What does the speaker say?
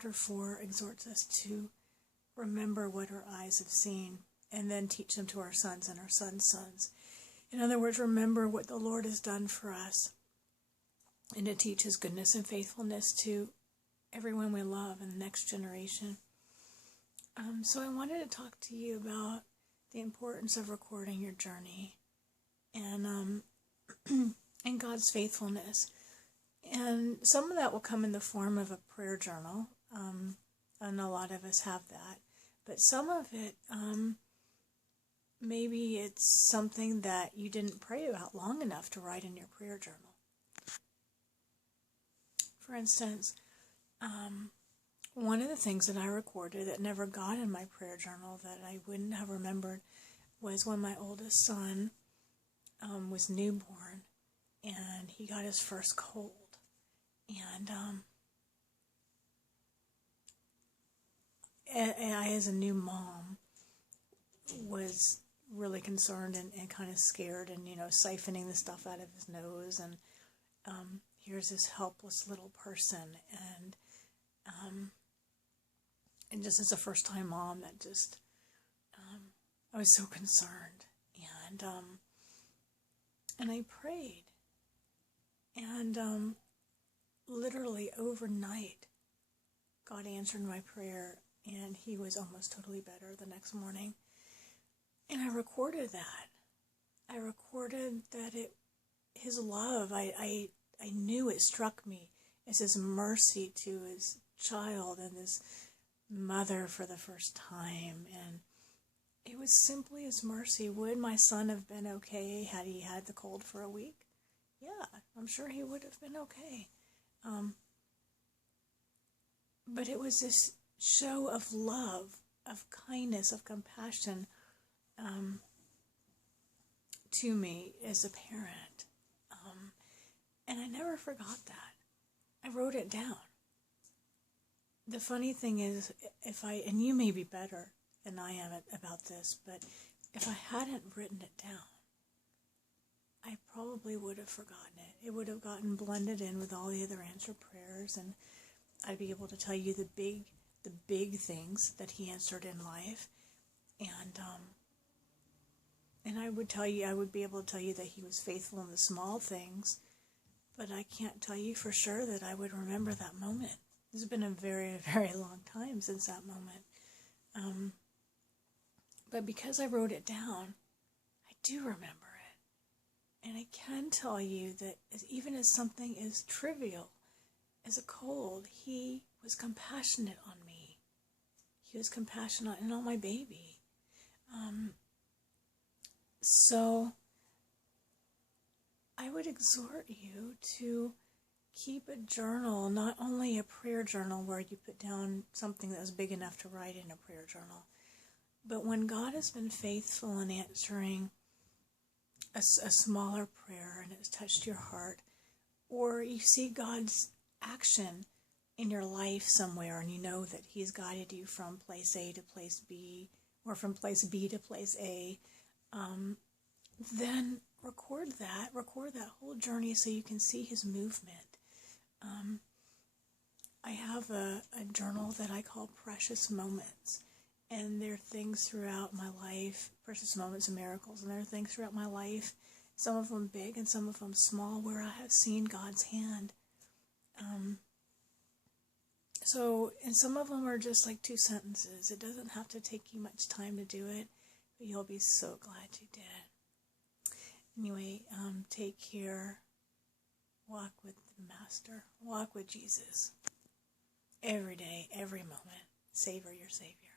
chapter 4 exhorts us to remember what our eyes have seen and then teach them to our sons and our sons' sons. In other words, remember what the Lord has done for us and to teach His goodness and faithfulness to everyone we love in the next generation. So I wanted to talk to you about the importance of recording your journey and and God's faithfulness. And some of that will come in the form of a prayer journal, and a lot of us have that. But some of it, maybe it's something that you didn't pray about long enough to write in your prayer journal. For instance, one of the things that I recorded that never got in my prayer journal that I wouldn't have remembered was when my oldest son was newborn and he got his first cold. And I, as a new mom, was really concerned and kind of scared and, siphoning the stuff out of his nose. And here's this helpless little person. And just as a first-time mom, that just, I was so concerned. And I prayed. And literally overnight, God answered my prayer, and he was almost totally better the next morning. And I recorded that. I recorded that his love, I knew it struck me as his mercy to his child and his mother for the first time. And it was simply his mercy. Would my son have been okay had he had the cold for a week? Yeah, I'm sure he would have been okay. But it was this show of love, of kindness, of compassion to me as a parent. And I never forgot that. I wrote it down. The funny thing is, and you may be better than I am about this, but if I hadn't written it down, I probably would have forgotten it. It would have gotten blended in with all the other answered prayers, and I'd be able to tell you the big things that he answered in life, and I would be able to tell you that he was faithful in the small things, but I can't tell you for sure that I would remember that moment. This has been a very, very long time since that moment. But because I wrote it down, I do remember it. And I can tell you that even as something as trivial as a cold, he was compassionate on me. He was compassionate on my baby. So I would exhort you to keep a journal, not only a prayer journal where you put down something that was big enough to write in a prayer journal, but when God has been faithful in answering a smaller prayer and it's touched your heart, or you see God's action in your life somewhere and you know that he's guided you from place A to place B, or from place B to place A, then record that whole journey so you can see his movement. I have a journal that I call Precious Moments, and there are things throughout my life, precious moments and miracles, and there are things throughout my life, some of them big and some of them small, where I have seen God's hand. And some of them are just like 2 sentences. It doesn't have to take you much time to do it, but you'll be so glad you did. Anyway, take care. Walk with the Master. Walk with Jesus. Every day, every moment. Savor your Savior.